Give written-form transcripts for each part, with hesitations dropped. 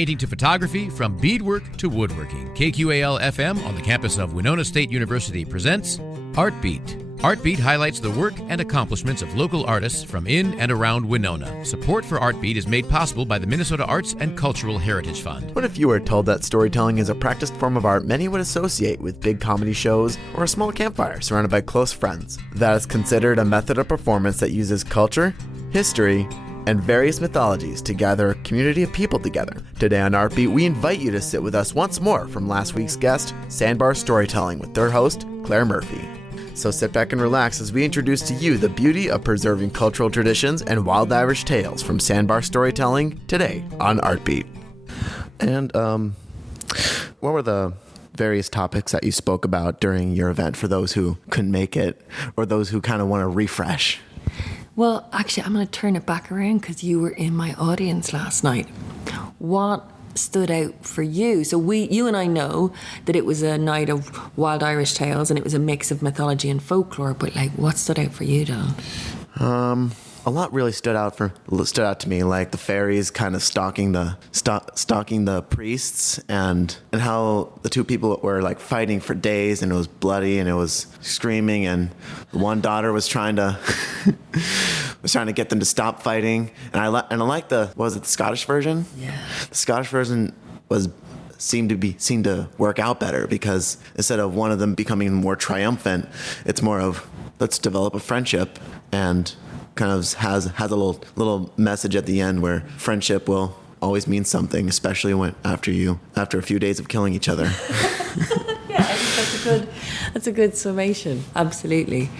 painting to photography, from beadwork to woodworking, KQAL-FM on the campus of Winona State University presents Artbeat. Artbeat highlights the work and accomplishments of local artists from in and around Winona. Support for Artbeat is made possible by the Minnesota Arts and Cultural Heritage Fund. What if you were told that storytelling is a practiced form of art many would associate with big comedy shows or a small campfire surrounded by close friends? That is considered a method of performance that uses culture, history, and various mythologies to gather a community of people together. Today on Artbeat, we invite you to sit with us once more from last week's guest, Sandbar Storytelling, with their host, Clare Murphy. So sit back and relax as we introduce to you the beauty of preserving cultural traditions and wild Irish tales from Sandbar Storytelling today on Artbeat. And what were the various topics that you spoke about during your event for those who couldn't make it or those who kind of want to refresh? Well, actually, I'm going to turn it back around because you were in my audience last night. What stood out for you? So you and I know that it was a night of wild Irish tales and it was a mix of mythology and folklore, but what stood out for you, Don? A lot really stood out to me, like the fairies kind of stalking the priests, and how the two people were fighting for days, and it was bloody and it was screaming, and the one daughter was trying to get them to stop fighting, and I like the Scottish version? Yeah. The Scottish version seemed to work out better, because instead of one of them becoming more triumphant, it's more of let's develop a friendship, and kind of has a little message at the end where friendship will always mean something, especially after a few days of killing each other. Yeah, I think that's a good summation. Absolutely.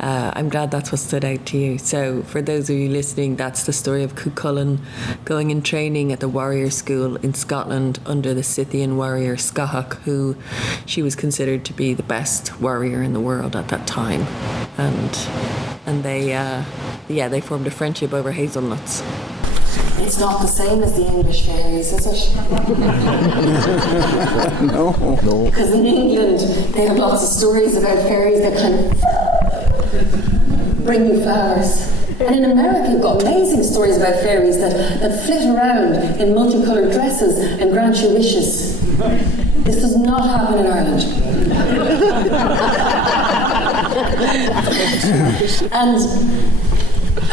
I'm glad that's what stood out to you. So for those of you listening, that's the story of Cuchulainn going in training at the warrior school in Scotland under the Scythian warrior Scahach, who she was considered to be the best warrior in the world at that time. And they formed a friendship over hazelnuts. It's not the same as the English fairies, is it? No. Because in England, they have lots of stories about fairies that kind of bring you flowers. And in America, you've got amazing stories about fairies that flit around in multicolored dresses and grant you wishes. This does not happen in Ireland. And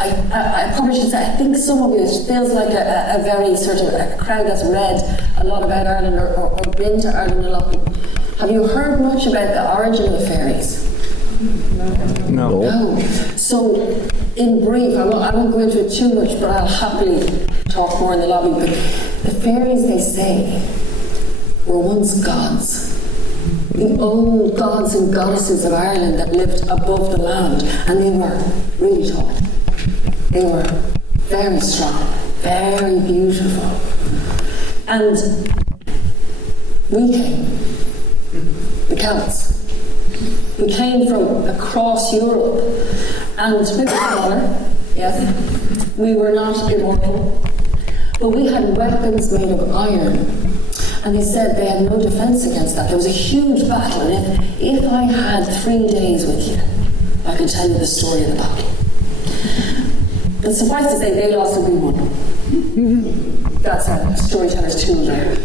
I probably should say, I think some of you, it feels like a very sort of a crowd that's read a lot about Ireland or been to Ireland a lot. Have you heard much about the origin of the fairies? No. So, in brief, I won't go into it too much, but I'll happily talk more in the lobby. But the fairies, they say, were once gods. The old gods and goddesses of Ireland that lived above the land, and they were really tall. They were very strong, very beautiful. And we came, the Celts. We came from across Europe, and we were smaller, yes. We were not immortal, but we had weapons made of iron. And they said they had no defense against that. There was a huge battle, and if I had 3 days with you, I could tell you the story of the battle. But suffice to say, they lost and we won. That's a storyteller's tool there.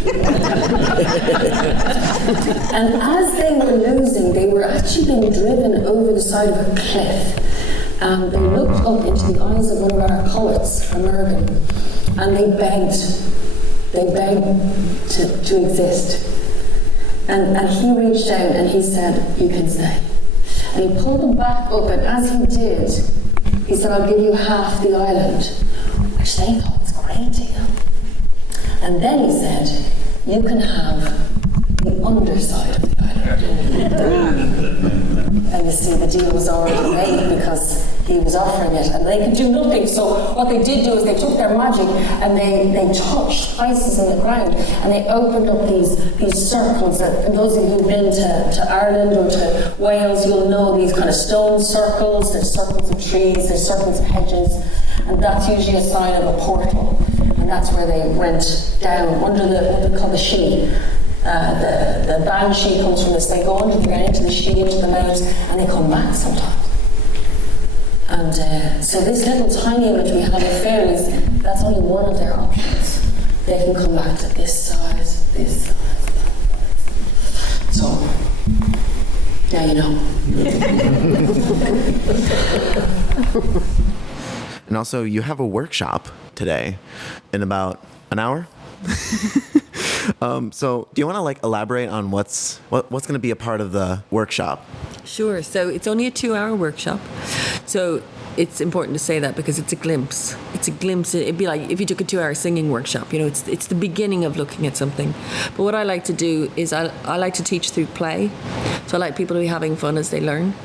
And as they were losing, they were actually being driven over the side of a cliff. And they looked up into the eyes of one of our poets, American, and they begged to exist. And he reached out and he said, "You can stay." And he pulled them back up, and as he did, he said, "I'll give you half the island," which they thought was a great deal. And then he said, "You can have the underside of the island." And you see, the deal was already made because he was offering it, and they could do nothing. So what they did do is they took their magic and they touched places in the ground, and they opened up these circles. And those of you who've been to Ireland or to Wales, you'll know these kind of stone circles. There's circles of trees, there's circles of hedges, and that's usually a sign of a portal. And that's where they went down under what they call the Shee. The banshee comes from this. They go under the ground into the Shee, into the mountains, and they come back sometimes. And so this little tiny image we have of fairies, that's only one of their options. They then come back to this side, this side. So, yeah, you know. And also, you have a workshop today in about an hour. So, do you want to elaborate on what's going to be a part of the workshop? Sure. So it's only a 2-hour workshop. So it's important to say that because it's a glimpse. It's a glimpse. It'd be like if you took a 2-hour singing workshop. It's the beginning of looking at something. But what I like to do is I like to teach through play. So I like people to be having fun as they learn.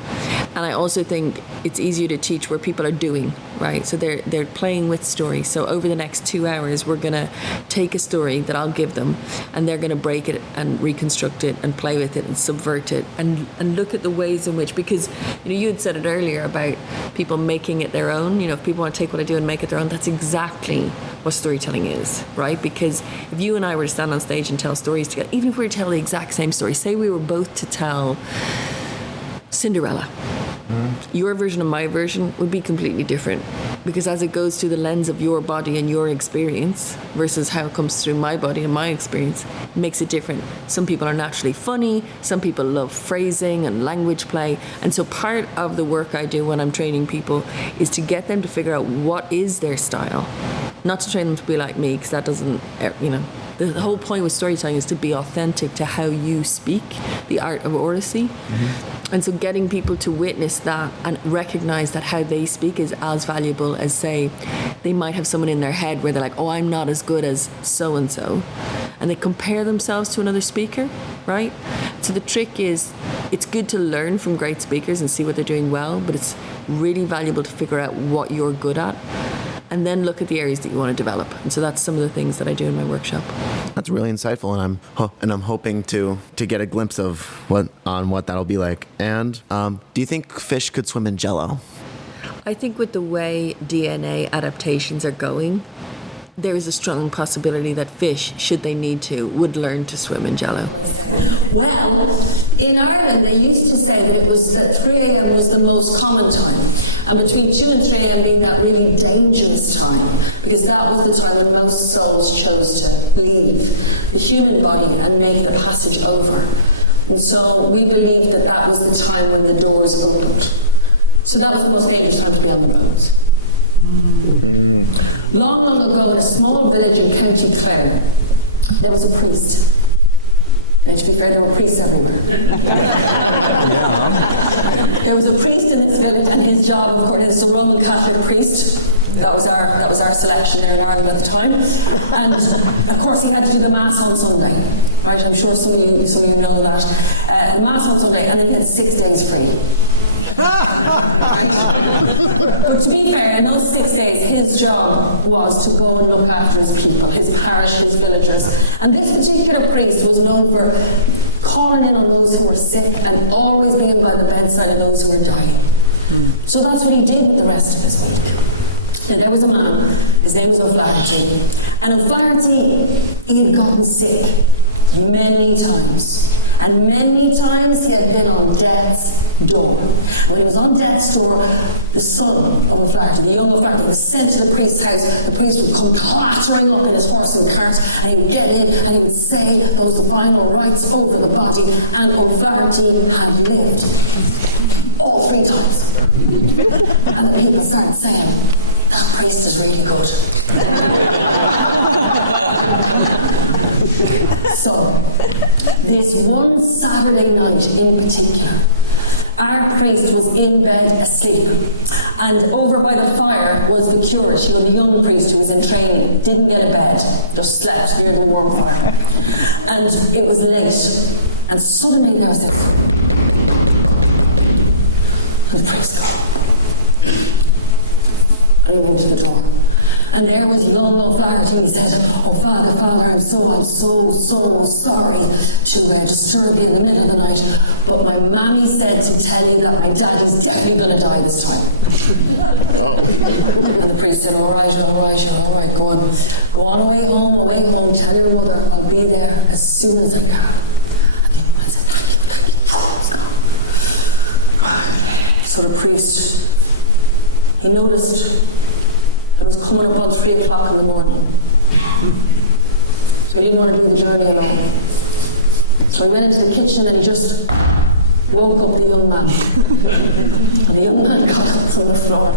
And I also think it's easier to teach where people are doing, right? So they're playing with stories. So over the next 2 hours, we're going to take a story that I'll give them, and they're going to break it and reconstruct it and play with it and subvert it and look at the ways in which, because you had said it earlier about people making it their own. If people want to take what I do and make it their own, that's exactly what storytelling is, right? Because if you and I were to stand on stage and tell stories together, even if we were to tell the exact same story, say we were both to tell Cinderella, your version and my version would be completely different, because as it goes through the lens of your body and your experience versus how it comes through my body and my experience, it makes it different. Some people are naturally funny, some people love phrasing and language play, and so part of the work I do when I'm training people is to get them to figure out what is their style, not to train them to be like me, because that doesn't, the whole point with storytelling is to be authentic to how you speak, the art of oracy. And so getting people to witness that and recognize that how they speak is as valuable as, say, they might have someone in their head where they're like, oh, I'm not as good as so-and-so. And they compare themselves to another speaker, right? So the trick is, it's good to learn from great speakers and see what they're doing well, but it's really valuable to figure out what you're good at and then look at the areas that you want to develop. And so that's some of the things that I do in my workshop. That's really insightful, and I'm hoping to get a glimpse of what that'll be like. And do you think fish could swim in Jell-O? I think with the way DNA adaptations are going, there is a strong possibility that fish, should they need to, would learn to swim in Jell-O. Well, in Ireland, they used to say that it was that 3 a.m. was the most common time, and between 2 and 3 a.m. being that really dangerous time, because that was the time when most souls chose to leave the human body and make the passage over. And so we believed that that was the time when the doors opened. So that was the most dangerous time to be on the roads. Long, long ago, in a small village in County Clare, there was a priest. And to be fair, there were priests everywhere. There was a priest in this village, and his job, of course, is a Roman Catholic priest. That was our selection there in Ireland at the time. And of course, he had to do the Mass on Sunday. Right? I'm sure some of you know that. Mass on Sunday, and then he had 6 days free. But to be fair, in those 6 days, his job was to go and look after his people, his parish, his villagers. And this particular priest was known for calling in on those who were sick and always being by the bedside of those who were dying. So that's what he did with the rest of his week. And there was a man, his name was O'Flaherty. And O'Flaherty, he had gotten sick many times. And many times he had been on death's door. When he was on death's door, the son of O'Flaherty, the young O'Flaherty, was sent to the priest's house. The priest would come clattering up in his horse and cart, and he would get in and he would say those final rites over the body, and O'Flaherty had lived all 3 times. And the people started saying, that priest is really good. So, this one Saturday night in particular, our priest was in bed asleep, and over by the fire was the curate, the young priest who was in training, didn't get a bed, just slept near the warm fire. And it was late, and suddenly there was this, and the priest gone. And he went to the door. And there was young O'Flaherty, and he said, oh, Father, I'm so sorry to disturb you in the middle of the night, but my mammy said to tell you that my dad is definitely going to die this time. And the priest said, all right, go on away home, tell your mother I'll be there as soon as I can. And the woman said, thank you. So the priest, he noticed it was coming up on 3 o'clock in the morning. But he didn't want to do the journey alone. So he went into the kitchen and he just woke up the young man. And the young man got up from the floor.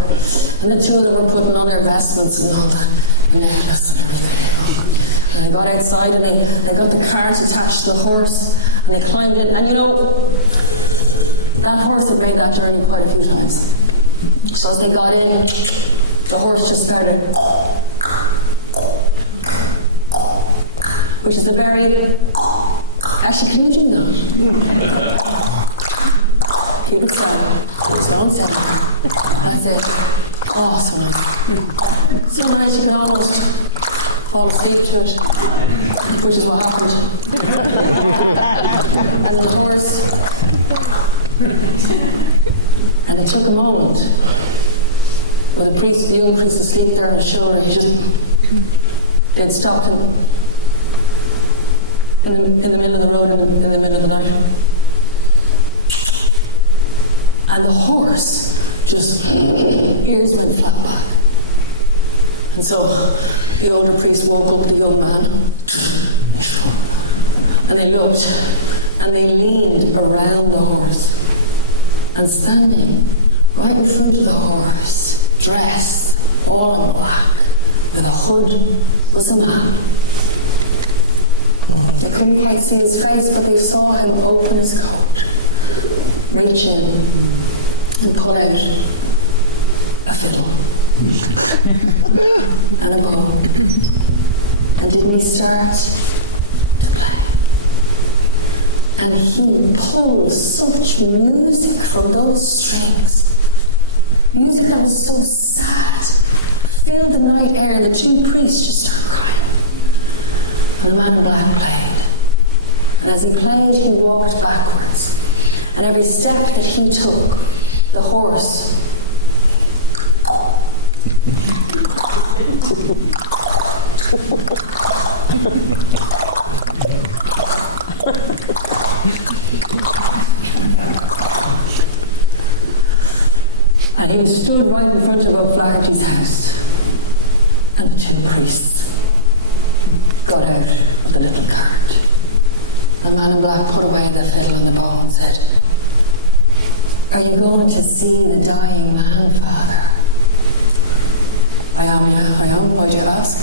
And the two of them were putting on their vestments and all that, the necklace and everything. And they got outside and they got the cart attached to the horse and they climbed in. And you know, that horse had made that journey quite a few times. So as they got in, the horse just started, which is a very, actually, can you do that? Keep it steady. It's going steady. That's it. Oh, so nice. So nice you can almost fall asleep to it, which is what happened. And the horse, and it took a moment. When the priest, the young priest, asleep there on his shoulder, he just then stopped him in the middle of the road, in the middle of the night. And the horse just, ears went flat back. And so the older priest woke up the young man. And they looked, and they leaned around the horse. And standing right in front of the horse, dressed all in black, with a hood, was a man. They couldn't quite see his face, but they saw him open his coat, reach in, and pull out a fiddle and a bow. And didn't he start to play? And he pulled such music from those strings, music that was so sad, filled the night air, and the two priests just started crying. And the man in black played. And as he played, he walked backwards. And every step that he took, the horse and he stood right in front of O'Flaherty's house. And the two priests got out of the little cart. The man in black put away the fiddle and the bow and said, "Are you going to see the dying man, Father?" "I am, yeah, I am. Why'd you ask?"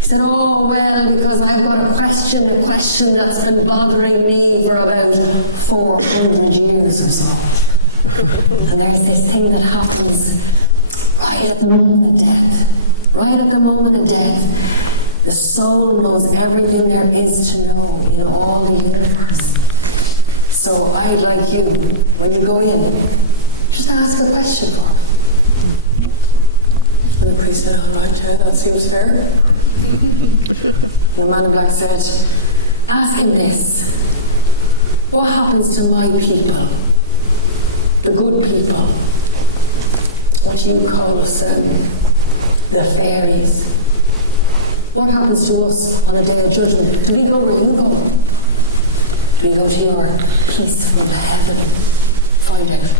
He said, "Oh, well, because I've got a question that's been bothering me for about 400 years or so. And there's this thing that happens right at the moment of death. Right at the moment of death. The soul knows everything there is to know in all the universe. So I'd like you, when you go in, just ask a question for me." And the priest said, "All right, yeah, that seems fair." And the man in black said, "Ask him this. What happens to my people? The good people. What you call us, the fairies. What happens to us on a day of judgment? Do we go where you go? Do we go to your peaceful heaven? Find out."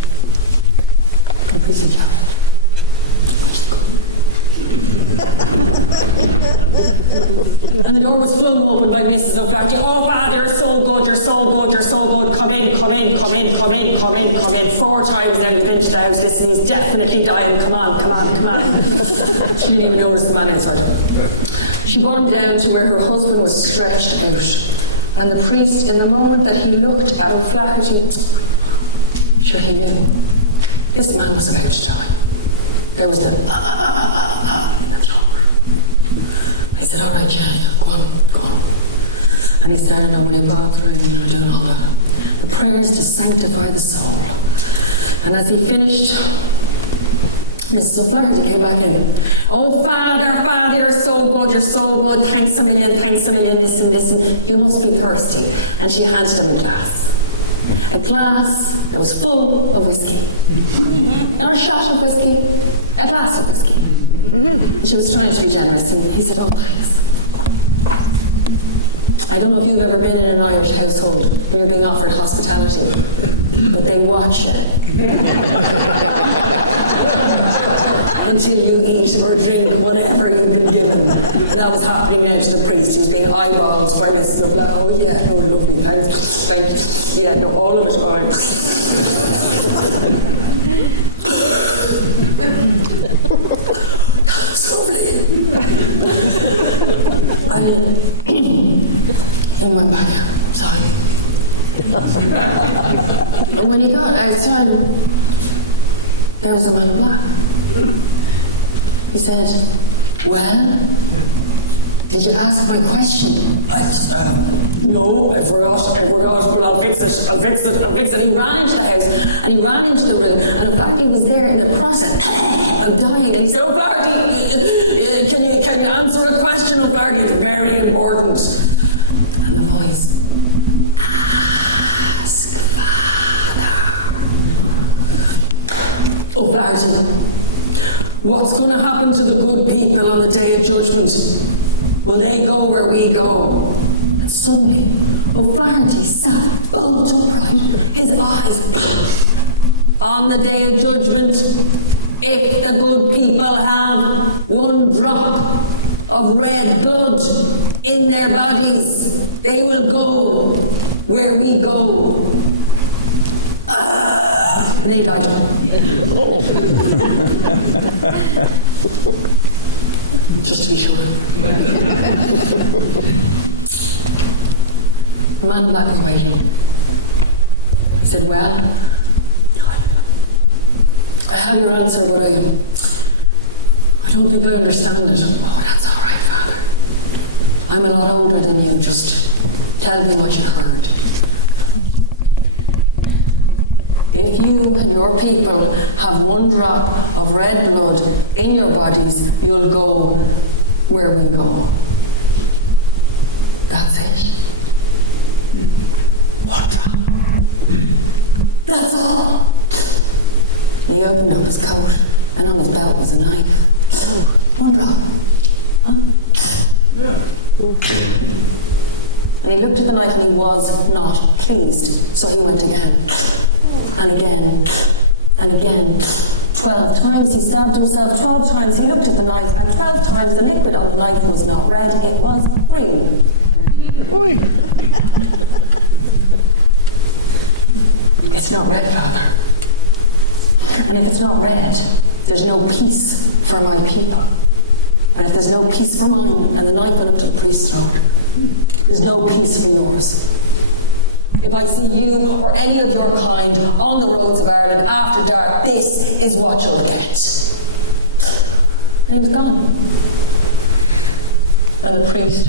And please reach out. And the door was flung open by Mrs. O'Flaherty. "Oh, Father, you're so good, you're so good, you're so good. Come in, come in, come in, come in, come in, come in." 4 times now we've been to the house. Listen, he's definitely dying. Come on, come on, come on. She didn't even notice the man inside. She got him down to where her husband was stretched out. And the priest, in the moment that he looked at O'Flaherty, sure he knew. This man was about to die. There was the He said, "All right, Jen, go on. And he started on when he got through and we were doing all the prayers to sanctify the soul. And as he finished, Mrs. O'Flaherty came back in. "Oh, Father, you're so good, you're so good. Thanks a million, listen. You must be thirsty." And she handed him a glass. A glass that was full of whiskey. Not a shot of whiskey, a glass of whiskey. She was trying to be generous, and he said, "Oh, thanks." I don't know if you've ever been in an Irish household when you're being offered hospitality, but they watch you until you eat or drink whatever you've been given. And that was happening now to the priest. He was being eyeballed by this. And I'm like, oh yeah, no, lovely, thanks. Like, yeah, no, all of it, all right. That was lovely. And he went back outside. And when he got outside, there was a man in black. He said, well, did you ask my question? I said, no, I forgot, but I'll fix it. And he ran into the house, and he ran into the room, and in fact he was there in the process of dying, and he said, oh, Flaherty, can you answer a question, oh, Flaherty? It's very important. And the voice, ask Father. Oh, Flaherty, what's going to happen to the good people on the day of judgment? Will they go where we go? And suddenly, O'Flaherty sat bolt upright, his eyes on the day of judgment. If the good people have one drop of red blood in their bodies, they will go where we go. And they died. Just to be sure. The man in black was waiting. He said, well, I have your answer, but I don't think I understand it. Oh, that's all right, Father. I'm a lot older than you. Just tell me what you heard. If you and your people have one drop of red blood in your bodies, you'll go where we go. That's it. One drop. That's all. He opened up his coat, and on his belt was a knife. One drop. Huh? And he looked at the knife and he was not pleased, so he went again. And again, and again. 12 times he stabbed himself, 12 times he looked at the knife, and 12 times the liquid on the knife was not red, it was green. It's not red, Father. And if it's not red, there's no peace for my people. And if there's no peace for mine, and the knife went up to the priest's throat, there's no peace for yours. If I see you or any of your kind on the roads of Ireland after dark, this is what you'll get. And he was gone. And the priest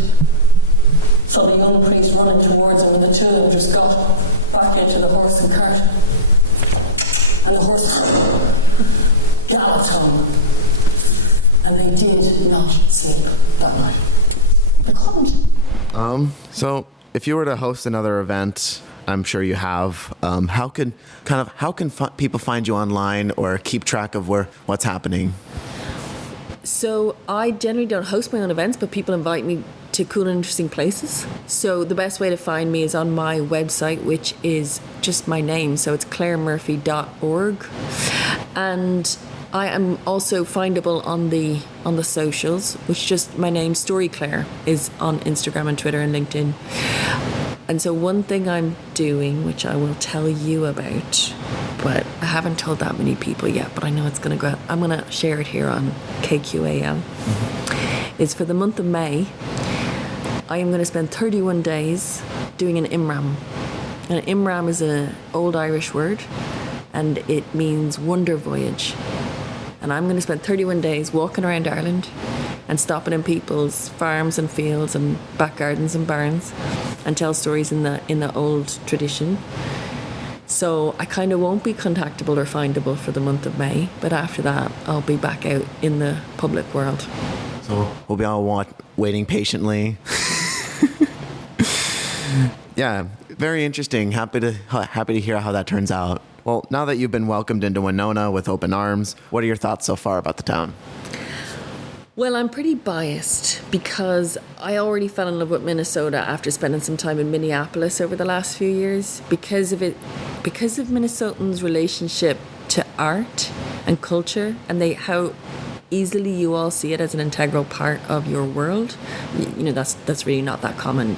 saw the young priest running towards him, and the two of them just got back into the horse and cart. And the horse galloped home. And they did not sleep that night. They couldn't. So if you were to host another event, I'm sure you have, how can people find you online or keep track of what's happening? So I generally don't host my own events, but people invite me to cool and interesting places. So the best way to find me is on my website, which is just my name. So it's claremurphy.org. And I am also findable on the socials, which just my name, Story Clare, is on Instagram and Twitter and LinkedIn. And so one thing I'm doing, which I will tell you about, but I haven't told that many people yet, but I know it's going to go out. I'm going to share it here on KQAL. Is for the month of May, I am going to spend 31 days doing an Imram. And Imram is an old Irish word, and it means wonder voyage. And I'm going to spend 31 days walking around Ireland and stopping in people's farms and fields and back gardens and barns and tell stories in the old tradition. So I kind of won't be contactable or findable for the month of May, but after that I'll be back out in the public world. So we'll be all waiting patiently. Yeah, very interesting. Happy to hear how that turns out. Well, now that you've been welcomed into Winona with open arms, what are your thoughts so far about the town? Well, I'm pretty biased because I already fell in love with Minnesota after spending some time in Minneapolis over the last few years because of Minnesotans' relationship to art and culture and how easily you all see it as an integral part of your world. You know, that's really not that common.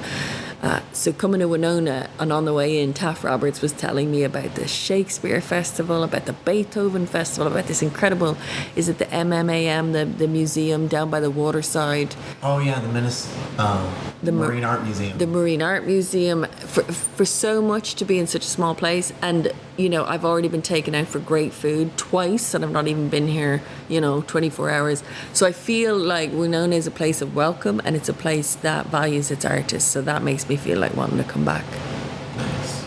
So coming to Winona, and on the way in, Taff Roberts was telling me about the Shakespeare Festival, about the Beethoven Festival, about this incredible, is it the MMAM, the museum down by the waterside? Oh yeah, the Marine Art Museum. The Marine Art Museum. For so much to be in such a small place, and you know, I've already been taken out for great food twice, and I've not even been here, 24 hours. So I feel like Winona is a place of welcome, and it's a place that values its artists. So that makes me feel like wanting to come back. Nice.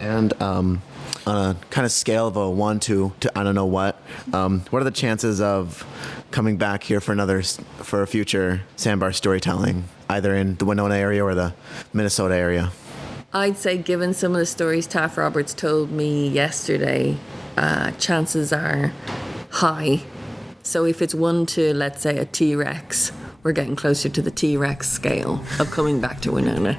And on a kind of scale of a 1 to I don't know what are the chances of coming back here for a future Sandbar Storytelling, either in the Winona area or the Minnesota area? I'd say, given some of the stories Taff Roberts told me yesterday, chances are high. So if it's 1 to, let's say, a T-Rex, we're getting closer to the T-Rex scale of coming back to Winona.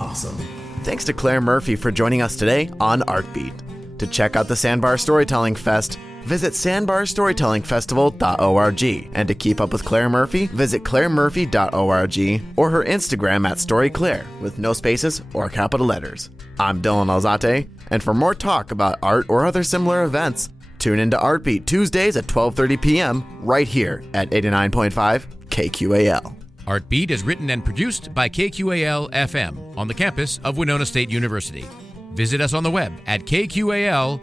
Awesome. Thanks to Clare Murphy for joining us today on Artbeat. To check out the Sandbar Storytelling Fest, visit sandbarstorytellingfestival.org. And to keep up with Clare Murphy, visit claremurphy.org or her Instagram at StoryClaire with no spaces or capital letters. I'm Dylan Alzate, and for more talk about art or other similar events, tune into Artbeat Tuesdays at 12:30 p.m. right here at 89.5 KQAL. Artbeat is written and produced by KQAL-FM on the campus of Winona State University. Visit us on the web at kqal.org.